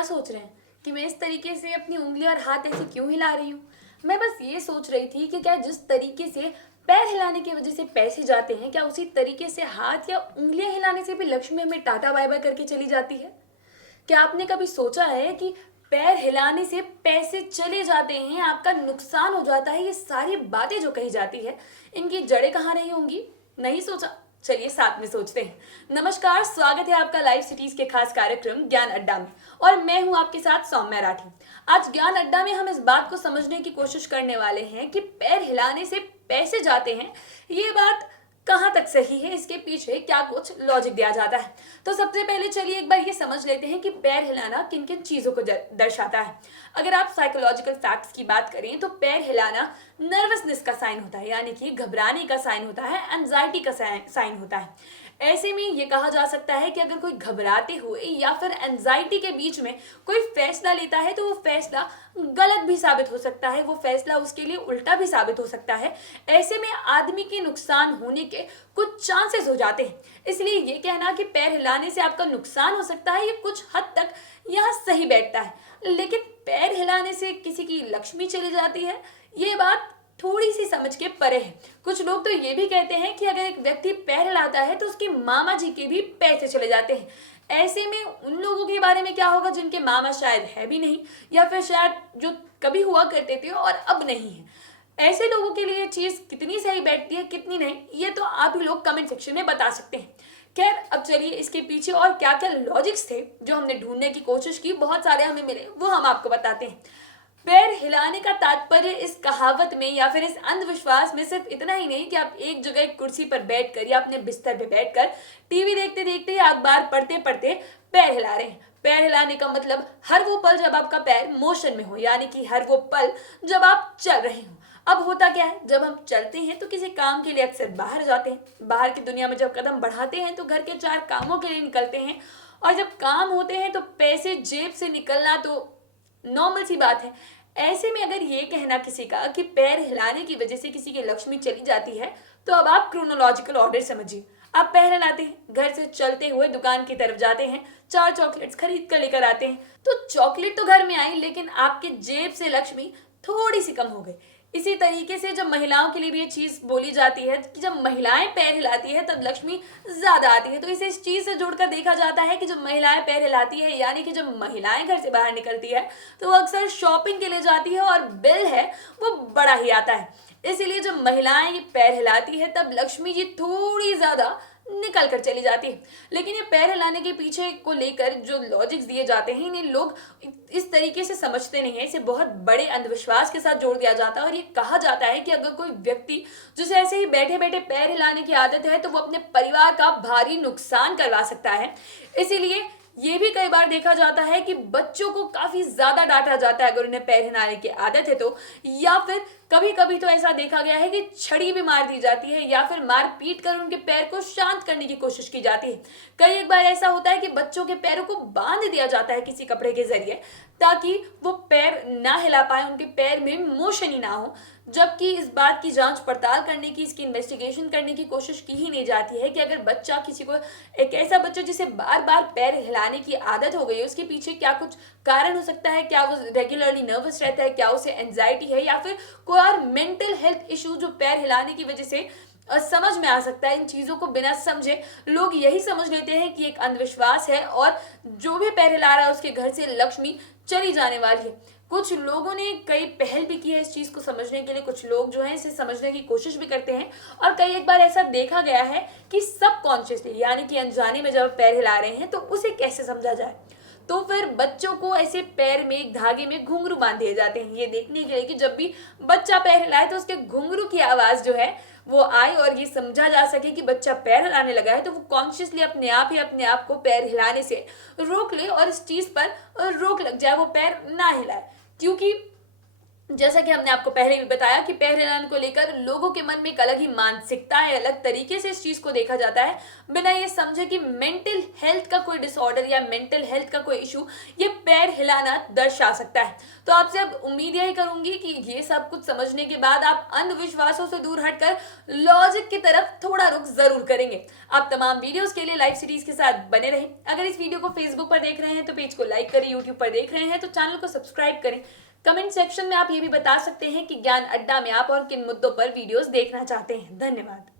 क्या सोच रहे हैं कि मैं इस तरीके से अपनी उंगली और हाथ ऐसे क्यों हिला रही हूँ? मैं बस ये सोच रही थी कि क्या जिस तरीके से पैर हिलाने की वजह से पैसे जाते हैं, क्या उसी तरीके से हाथ या उंगलियां हिलाने से भी लक्ष्मी हमें टाटा बाय बाय करके चली जाती है? क्या आपने कभी सोचा है कि पैर हिलाने से पैसे चले जाते हैं, आपका नुकसान हो जाता है? ये सारी बातें जो कही जाती है, इनकी जड़ें कहाँ रही होंगी? नहीं सोचा? चलिए साथ में सोचते हैं। नमस्कार, स्वागत है आपका लाइव सिटीज के खास कार्यक्रम ज्ञान अड्डा में, और मैं हूं आपके साथ सौम्या राठी। आज ज्ञान अड्डा में हम इस बात को समझने की कोशिश करने वाले हैं कि पैर हिलाने से पैसे जाते हैं, ये बात कहाँ तक सही है, इसके पीछे क्या कुछ लॉजिक दिया जाता है। तो सबसे पहले चलिए एक बार ये समझ लेते हैं कि पैर हिलाना किन किन चीजों को दर्शाता है। अगर आप साइकोलॉजिकल फैक्ट्स की बात करें तो पैर हिलाना नर्वसनेस का साइन होता है, यानी कि घबराने का साइन होता है, एंजाइटी का साइन होता है। ऐसे में ये कहा जा सकता है कि अगर कोई घबराते हुए या फिर एंजाइटी के बीच में कोई फैसला लेता है तो वो फैसला गलत भी साबित हो सकता है, वो फैसला उसके लिए उल्टा भी साबित हो सकता है। ऐसे में आदमी के नुकसान होने के कुछ चांसेस हो जाते हैं। इसलिए ये कहना कि पैर हिलाने से आपका नुकसान हो सकता है, ये कुछ हद तक यहाँ सही बैठता है। लेकिन पैर हिलाने से किसी की लक्ष्मी चली जाती है, ये बात थोड़ी सी समझ के परे है। कुछ लोग तो ये भी कहते हैं कि अगर एक व्यक्ति पैर हिलाता है तो उसके मामा जी के भी पैसे चले जाते हैं। ऐसे में उन लोगों के बारे में क्या होगा जिनके मामा शायद है भी नहीं, या फिर शायद जो कभी हुआ करते थे और अब नहीं है। ऐसे लोगों के लिए ये चीज कितनी सही बैठती है, कितनी नहीं, ये तो आप ही लोग कमेंट सेक्शन में बता सकते हैं। खैर, अब चलिए इसके पीछे और क्या क्या लॉजिक्स थे जो हमने ढूंढने की कोशिश की, बहुत सारे हमें मिले, वो हम आपको बताते हैं। पैर हिलाने का तात्पर्य इस कहावत में या फिर इस अंधविश्वास में सिर्फ इतना ही नहीं कि आप एक जगह एक कुर्सी पर बैठकर या अपने बिस्तर पे बैठकर टीवी देखते देखते या अखबार पढ़ते पढ़ते पैर हिला रहे हैं। पैर हिलाने का मतलब हर वो पल जब आपका पैर मोशन में हो, यानी कि हर वो पल जब आप चल रहे हो। अब होता क्या है, जब हम चलते हैं तो किसी काम के लिए अक्सर बाहर जाते हैं। बाहर की दुनिया में जब कदम बढ़ाते हैं तो घर के 4 कामों के लिए निकलते हैं, और जब काम होते हैं तो पैसे जेब से निकलना तो नॉर्मल सी बात है। ऐसे में अगर ये कहना किसी का कि पैर हिलाने की वजह से किसी की लक्ष्मी चली जाती है, तो अब आप क्रोनोलॉजिकल ऑर्डर समझिए। आप पैर हिलाते हैं, घर से चलते हुए दुकान की तरफ जाते हैं, 4 चॉकलेट्स खरीद कर लेकर आते हैं, तो चॉकलेट तो घर में आई, लेकिन आपके जेब से लक्ष्मी थोड़ी सी कम हो गई। इसी तरीके से जब महिलाओं के लिए भी ये चीज बोली जाती है कि जब महिलाएं पैर हिलाती है तब लक्ष्मी ज्यादा आती है, तो इसे इस चीज से जोड़कर देखा जाता है कि जब महिलाएं पैर हिलाती है, यानी कि जब महिलाएं घर से बाहर निकलती है तो वो अक्सर शॉपिंग के लिए जाती है और बिल है वो बड़ा ही आता है। इसीलिए जब महिलाएं ये पैर हिलाती है तब लक्ष्मी जी थोड़ी ज्यादा निकल कर चली जाती है। लेकिन ये पैर हिलाने के पीछे को लेकर जो लॉजिक्स दिए जाते हैं, इन्हें लोग इस तरीके से समझते नहीं है। इसे बहुत बड़े अंधविश्वास के साथ जोड़ दिया जाता है, और ये कहा जाता है कि अगर कोई व्यक्ति जिसे ऐसे ही बैठे बैठे पैर हिलाने की आदत है तो वो अपने परिवार का भारी नुकसान करवा सकता है। इसीलिए ये भी कई बार देखा जाता है कि बच्चों को काफी ज्यादा डांटा जाता है अगर उन्हें पैर हिलाने की आदत है तो, या फिर कभी कभी तो ऐसा देखा गया है कि छड़ी भी मार दी जाती है या फिर मार पीट कर उनके पैर को शांत करने की कोशिश की जाती है। कई एक बार ऐसा होता है कि बच्चों के पैरों को बांध दिया जाता है किसी कपड़े के जरिए, ताकि वो पैर ना हिला पाए, उनके पैर में मोशन ही ना हो। जबकि इस बात की जांच पड़ताल करने की, इसकी इन्वेस्टिगेशन करने की कोशिश की ही नहीं जाती है कि अगर बच्चा किसी को, एक ऐसा बच्चा जिसे बार बार पैर हिलाने की आदत हो गई है, उसके पीछे क्या कुछ कारण हो सकता है। क्या वो रेगुलरली नर्वस रहता है, क्या उसे एंजाइटी है, या फिर कोई और मेंटल हेल्थ इशू जो पैर हिलाने की वजह से समझ में आ सकता है। इन चीजों को बिना समझे लोग यही समझ लेते हैं कि एक अंधविश्वास है और जो भी पैर हिला रहा है उसके घर से लक्ष्मी चली जाने वाली है। कुछ लोगों ने कई पहल भी की है इस चीज को समझने के लिए, कुछ लोग जो है इसे समझने की कोशिश भी करते हैं, और कई एक बार ऐसा देखा गया है कि सबकॉन्शियसली, यानी कि अनजाने में जब पैर हिला रहे हैं तो उसे कैसे समझा जाए। तो फिर बच्चों को ऐसे पैर में एक धागे में घुंघरू बांध दिए जाते हैं, ये देखने के लिए कि जब भी बच्चा पैर हिलाए तो उसके घुंघरू की आवाज जो है वो आए, और ये समझा जा सके कि बच्चा पैर हिलाने लगा है, तो वो कॉन्शियसली अपने आप ही अपने आप को पैर हिलाने से रोक ले और इस चीज पर रोक लग जाए, वो पैर ना हिलाए। क्योंकि जैसा कि हमने आपको पहले भी बताया कि पैर हिलाने को लेकर लोगों के मन में एक अलग ही मानसिकता है, अलग तरीके से इस चीज को देखा जाता है, बिना ये समझे कि मेंटल हेल्थ का कोई डिसऑर्डर या मेंटल हेल्थ का कोई इशू ये पैर हिलाना दर्शा सकता है। तो आपसे अब उम्मीद यही करूंगी कि ये सब कुछ समझने के बाद आप अंधविश्वासों से दूर हटकर लॉजिक की तरफ थोड़ा रुख जरूर करेंगे। आप तमाम वीडियोस के लिए लाइव सीरीज के साथ बने रहें। अगर इस वीडियो को फेसबुक पर देख रहे हैं तो पेज को लाइक करें, यूट्यूब पर देख रहे हैं तो चैनल को सब्सक्राइब करें। कमेंट सेक्शन में आप ये भी बता सकते हैं कि ज्ञान अड्डा में आप और किन मुद्दों पर वीडियोस देखना चाहते हैं। धन्यवाद।